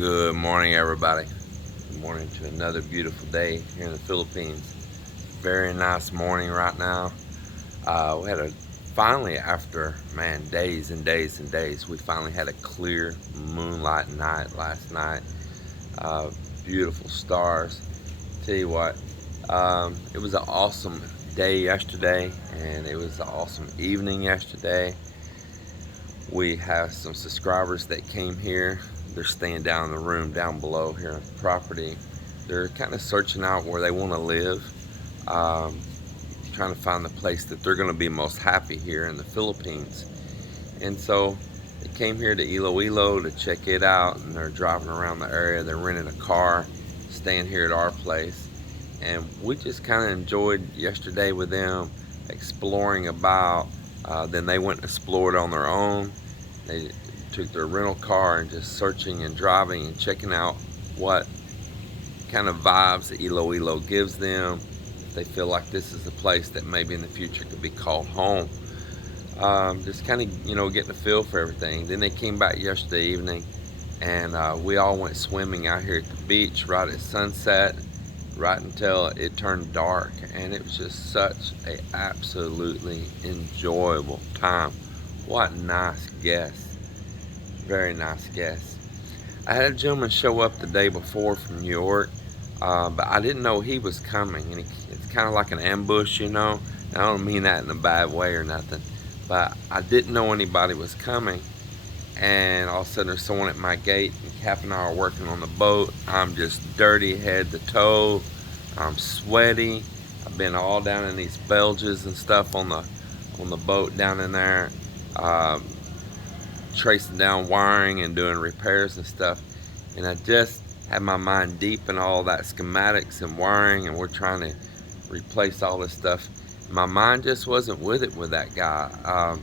Good morning, everybody. Good morning to another beautiful day here in the Philippines. Very nice morning right now. We had finally, after days and days and days, we finally had a clear moonlight night last night. Uh, Beautiful stars. Tell you what, it was an awesome day yesterday, and it was an awesome evening yesterday. We have some subscribers that came here. They're staying down in the room down below here on the property. They're kind of searching out where they want to live, um, trying to find the place that they're going to be most happy here in the Philippines. And so they came here to Iloilo to check it out, and they're driving around the area. They're renting a car, staying here at our place. And we just kind of enjoyed yesterday with them, exploring about. Then they went and explored on their own. They took their rental car and just searching and driving and checking out what kind of vibes that Iloilo gives them. They feel like this is a place that maybe in the future could be called home. Just kind of, getting a feel for everything. Then they came back yesterday evening, and we all went swimming out here at the beach right at sunset, right until it turned dark, and it was just such a absolutely enjoyable time. What nice guests. Very nice guests. I had a gentleman show up the day before from New York, but I didn't know he was coming, and it's kind of like an ambush, And I don't mean that in a bad way or nothing, but I didn't know anybody was coming, and all of a sudden there's someone at my gate, and Cap and I are working on the boat. I'm just dirty head to toe. I'm sweaty. I've been all down in these belges and stuff on the boat down in there, tracing down wiring and doing repairs and stuff. And I just had my mind deep in all that schematics and wiring, and we're trying to replace all this stuff. My mind just wasn't with it with that guy.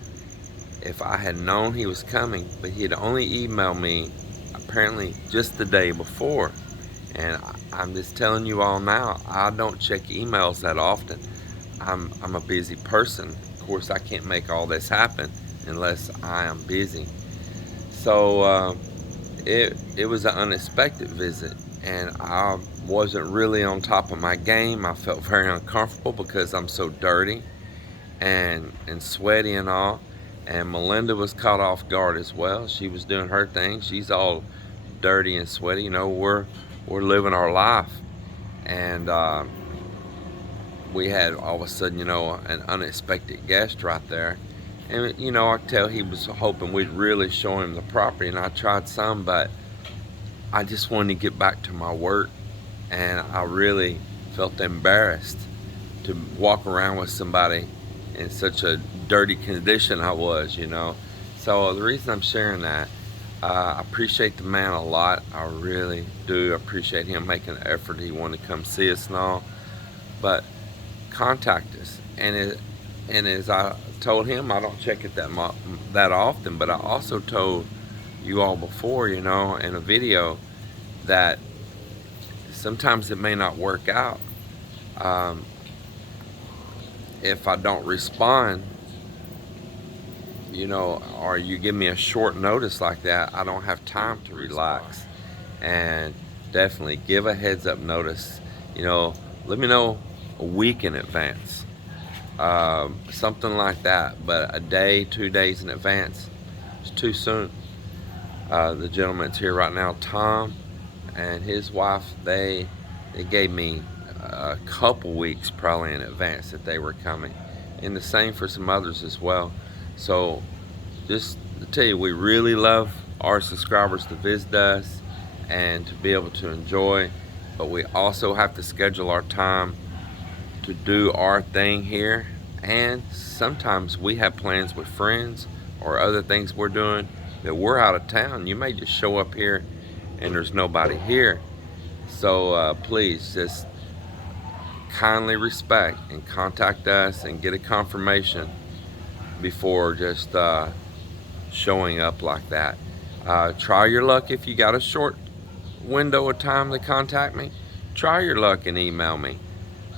If I had known he was coming, but he had only emailed me apparently just the day before. And I'm just telling you all now, I don't check emails that often. I'm a busy person. Of course, I can't make all this happen unless I am busy. So it was an unexpected visit, and I wasn't really on top of my game. I felt very uncomfortable because I'm so dirty and sweaty and all. And Melinda was caught off guard as well. She was doing her thing. She's all dirty and sweaty. We're living our life, and we had all of a sudden, an unexpected guest right there. And I could tell he was hoping we'd really show him the property, and I tried some, but I just wanted to get back to my work, and I really felt embarrassed to walk around with somebody in such a dirty condition I was. So the reason I'm sharing that, I appreciate the man a lot. I really do appreciate him making an effort. He wanted to come see us and all, but contact us. And as I told him, I don't check it that often, but I also told you all before, in a video, that sometimes it may not work out. If I don't respond, or you give me a short notice like that, I don't have time to relax. And definitely give a heads up notice. Let me know a week in advance, something like that. But a day, 2 days in advance, it's too soon. The gentleman's here right now, Tom, and his wife. They gave me a couple weeks probably in advance that they were coming, and the same for some others as well. So just to tell you, we really love our subscribers to visit us and to be able to enjoy, but we also have to schedule our time to do our thing here. And sometimes we have plans with friends or other things we're doing that we're out of town. You may just show up here and there's nobody here. So please just kindly respect and contact us and get a confirmation before just showing up like that. Try your luck. If you got a short window of time to contact me, try your luck and email me.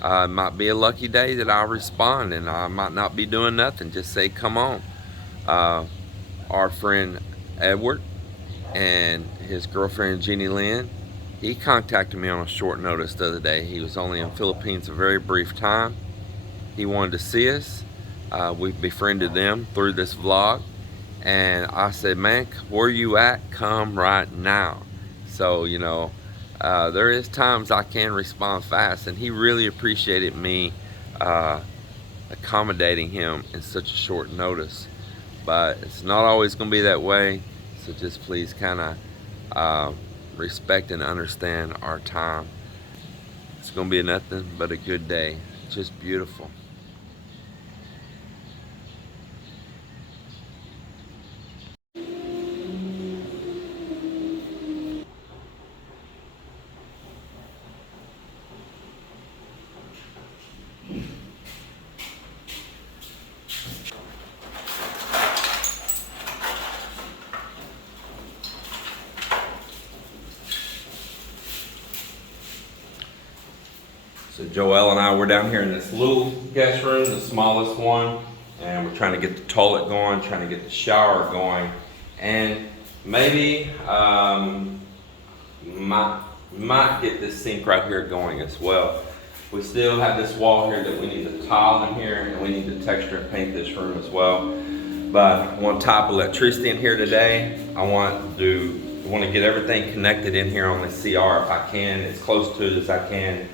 It might be a lucky day that I'll respond, and I might not be doing nothing. Just say, come on. Our friend Edward, and his girlfriend Jeannie Lynn. He contacted me on a short notice the other day. He was only in the Philippines a very brief time. He wanted to see us. We befriended them through this vlog. And I said, man, where you at? Come right now. So, there is times I can respond fast. And he really appreciated me accommodating him in such a short notice. But it's not always going to be that way. So just please kind of respect and understand our time. It's going to be nothing but a good day. Just beautiful. So Joelle and I, we're down here in this little guest room, the smallest one, and we're trying to get the toilet going, trying to get the shower going, and maybe might get this sink right here going as well. We still have this wall here that we need to tile in here, and we need to texture and paint this room as well. But I want to tie up electricity in here today. I want to get everything connected in here on the CR if I can, as close to it as I can.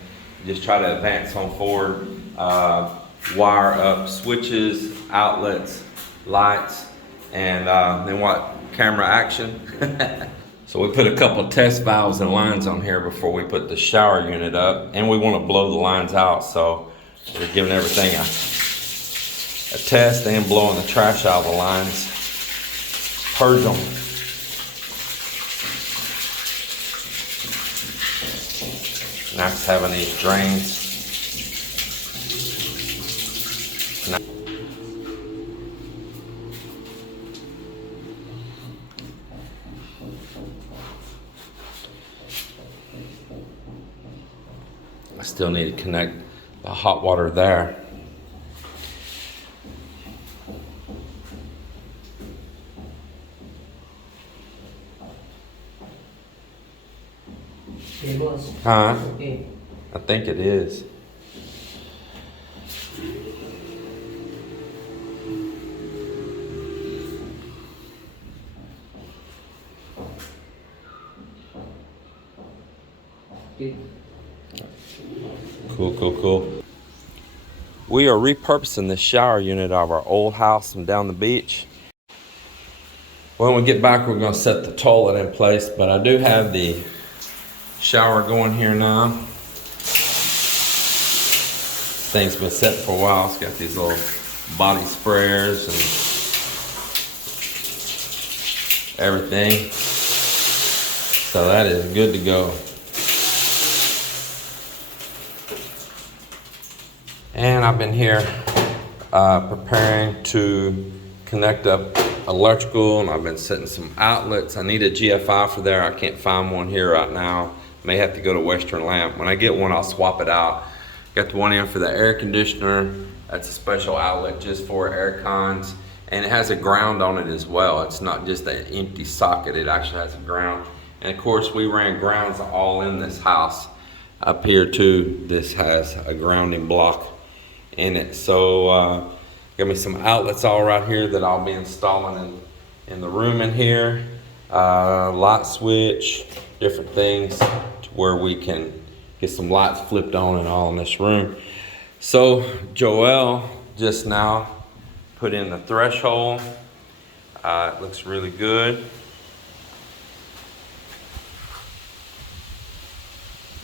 Just try to advance on forward, wire up switches, outlets, lights, and then camera action. So we put a couple of test valves and lines on here before we put the shower unit up, and we want to blow the lines out, so we're giving everything a test and blowing the trash out of the lines. Purge them. Nice having these drains. I still need to connect the hot water there. Huh? I think it is. Cool. We are repurposing the shower unit of our old house from down the beach. When we get back, we're going to set the toilet in place, but I do have the shower going here now. Thing's been set for a while. It's got these little body sprayers and everything. So that is good to go. And I've been here preparing to connect up electrical, and I've been setting some outlets. I need a GFI for there. I can't find one here right now. May have to go to Western Lamp. When I get one, I'll swap it out. Got the one in for the air conditioner. That's a special outlet just for air cons, and it has a ground on it as well. It's not just an empty socket. It actually has a ground. And of course, we ran grounds all in this house. Up here too, this has a grounding block in it. So got me some outlets all right here that I'll be installing in the room in here. Light switch, different things to where we can get some lights flipped on and all in this room. So Joelle just now put in the threshold. It looks really good.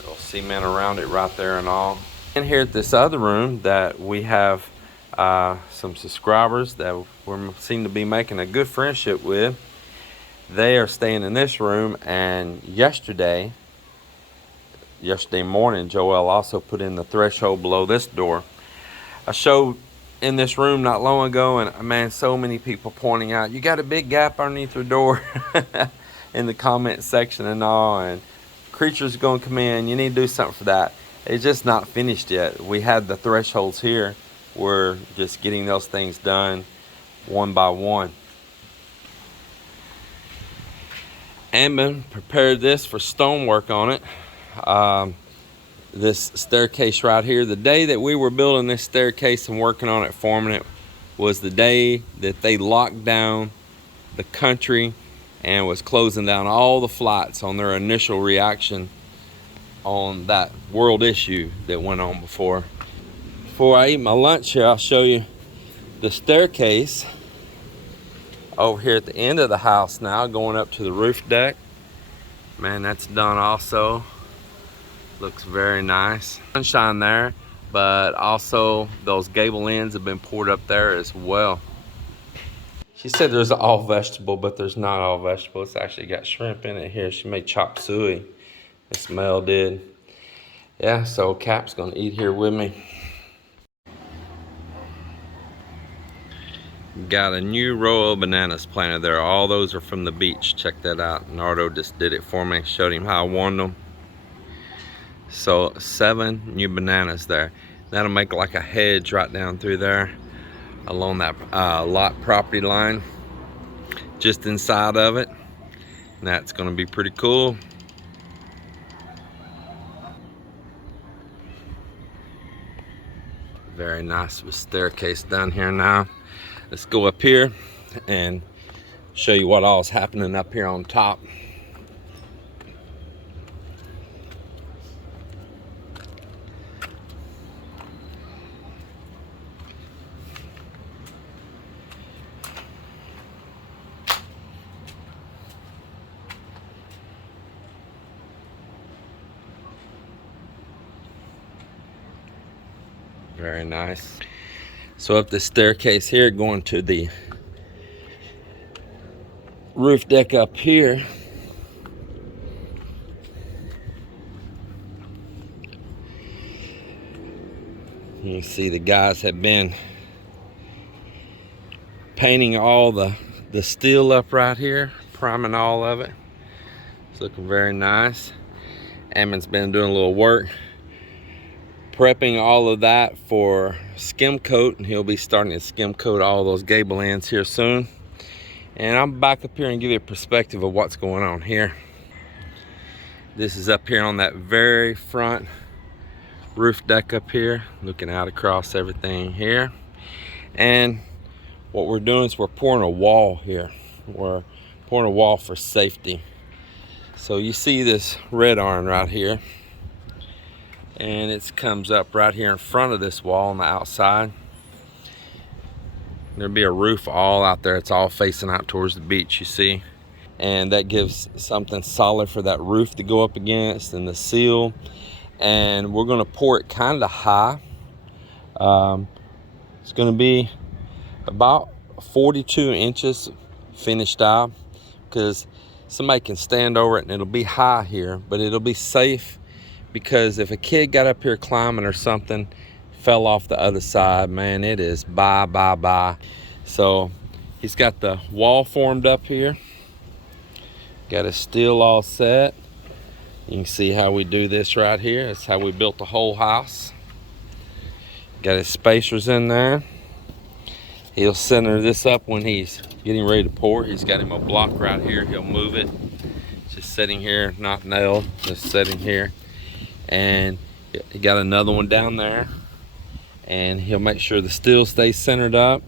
Little cement around it right there and all. And here at this other room that we have some subscribers that we seem to be making a good friendship with. They are staying in this room, and yesterday morning, Joelle also put in the threshold below this door. I showed in this room not long ago, and man, so many people pointing out, you got a big gap underneath your door in the comment section and all, and creatures gonna come in, you need to do something for that. It's just not finished yet. We had the thresholds here. We're just getting those things done one by one. Amman prepared this for stonework on it. This staircase right here, the day that we were building this staircase and working on it, forming it, was the day that they locked down the country and was closing down all the flights on their initial reaction on that world issue that went on before. Before I eat my lunch here, I'll show you the staircase over here at the end of the house now, going up to the roof deck. Man, that's done also. Looks very nice. Sunshine there, but also those gable ends have been poured up there as well. She said there's all vegetable, but there's not all vegetable. It's actually got shrimp in it here. She made chop suey. This Mel did. Yeah, so Cap's gonna eat here with me. Got a new row of bananas planted there. All those are from the beach. Check that out. Nardo just did it for me. Showed him how I wanted them. So 7 new bananas there. That'll make like a hedge right down through there along that lot property line, just inside of it. And that's gonna be pretty cool. Very nice with staircase down here now. Let's go up here and show you what all is happening up here on top. Very nice. So up the staircase here, going to the roof deck up here. You can see the guys have been painting all the steel up right here, priming all of it. It's looking very nice. Ammon's been doing a little work, prepping all of that for skim coat, and he'll be starting to skim coat all those gable ends here soon. And I'm back up here and give you a perspective of what's going on here. This is up here on that very front roof deck up here, looking out across everything here. And what we're doing is we're pouring a wall here. We're pouring a wall for safety. So you see this red iron right here, and it comes up right here in front of this wall on the outside. There'll be a roof all out there. It's all facing out towards the beach, you see. And that gives something solid for that roof to go up against, and the seal. And we're gonna pour it kind of high. It's gonna be about 42 inches finished out, because somebody can stand over it and it'll be high here, but it'll be safe, because if a kid got up here climbing or something, fell off the other side, man, it is bye, bye, bye. So he's got the wall formed up here, got his steel all set. You can see how we do this right here. That's how we built the whole house. Got his spacers in there. He'll center this up when he's getting ready to pour. He's got him a block right here. He'll move it. Just sitting here, not nailed, just sitting here. And he got another one down there. And he'll make sure the steel stays centered up.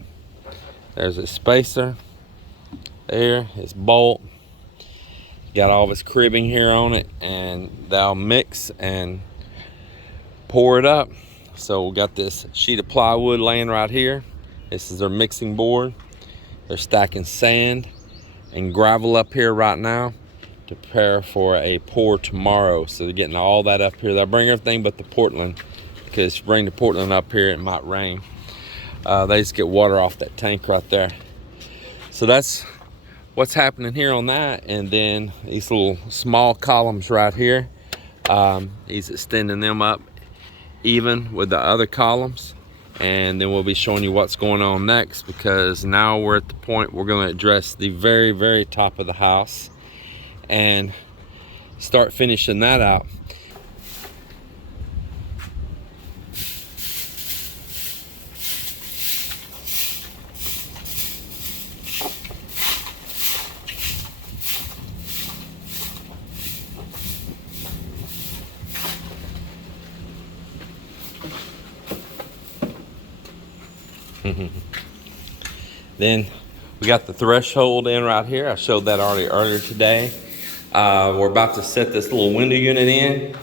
There's his spacer. There, his bolt. Got all of his cribbing here on it, and they'll mix and pour it up. So we got this sheet of plywood laying right here. This is their mixing board. They're stacking sand and gravel up here right now to prepare for a pour tomorrow. So they're getting all that up here. They'll bring everything but the Portland, because if you bring the Portland up here, it might rain. They just get water off that tank right there. So that's what's happening here on that. And then these little small columns right here, he's extending them up even with the other columns. And then we'll be showing you what's going on next, because now we're at the point we're going to address the very, very top of the house and start finishing that out. Then we got the threshold in right here. I showed that already earlier today. We're about to set this little window unit in.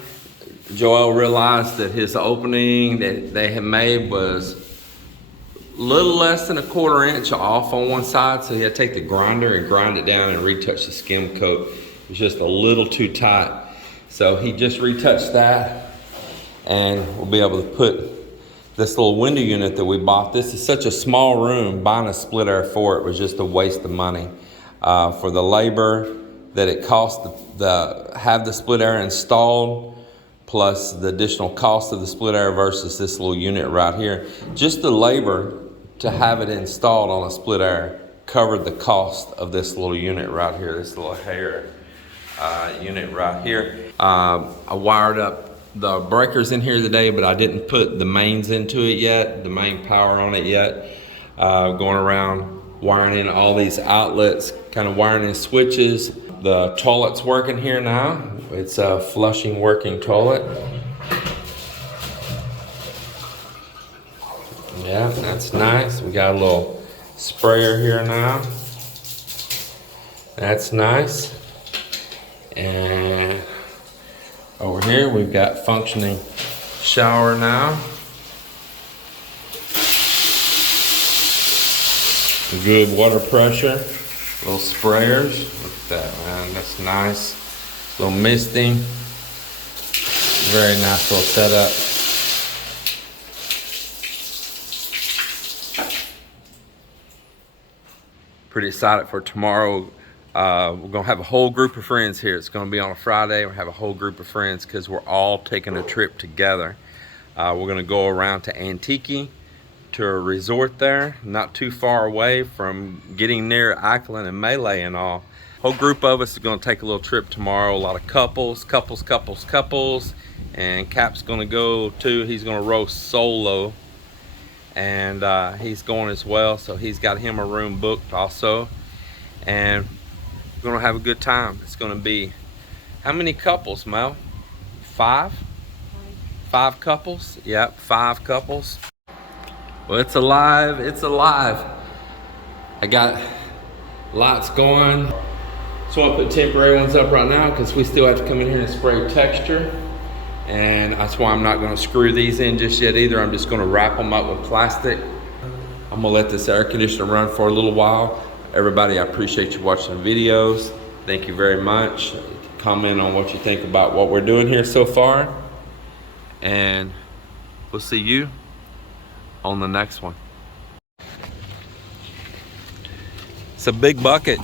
Joel realized that his opening that they had made was a little less than a 1/4 inch off on one side, so he had to take the grinder and grind it down and retouch the skim coat. It was just a little too tight. So he just retouched that, and we'll be able to put this little window unit that we bought. This is such a small room. Buying a split air for it was just a waste of money. For the labor that it cost to have the split air installed, plus the additional cost of the split air versus this little unit right here. Just the labor to have it installed on a split air covered the cost of this little unit right here, this little hair unit right here. I wired up the breakers in here today, but I didn't put the mains into it yet, the main power on it yet. Going around wiring in all these outlets, kind of wiring in switches. The toilet's working here now. It's a flushing working toilet. Yeah, that's nice. We got a little sprayer here now. That's nice. And over here we've got functioning shower now. Good water pressure. Little sprayers. Look at that, man. That's nice. Little misting. Very nice little setup. Pretty excited for tomorrow. We're gonna have a whole group of friends here. It's gonna be on a Friday. We'll have a whole group of friends because we're all taking a trip together. We're gonna go around to Antique, to a resort there, not too far away from getting near Ackland and Melee and all. Whole group of us is gonna take a little trip tomorrow. A lot of couples, and Cap's gonna go too. He's gonna row solo, and he's going as well, so he's got him a room booked also. And we're gonna have a good time. It's gonna be, how many couples, Mel? 5? 5 couples? Yep, 5 couples. Well, it's alive, it's alive. I got lights going. So I put temporary ones up right now because we still have to come in here and spray texture. And that's why I'm not gonna screw these in just yet either. I'm just gonna wrap them up with plastic. I'm gonna let this air conditioner run for a little while. Everybody, I appreciate you watching the videos. Thank you very much. Comment on what you think about what we're doing here so far. And we'll see you on the next one. It's a big bucket.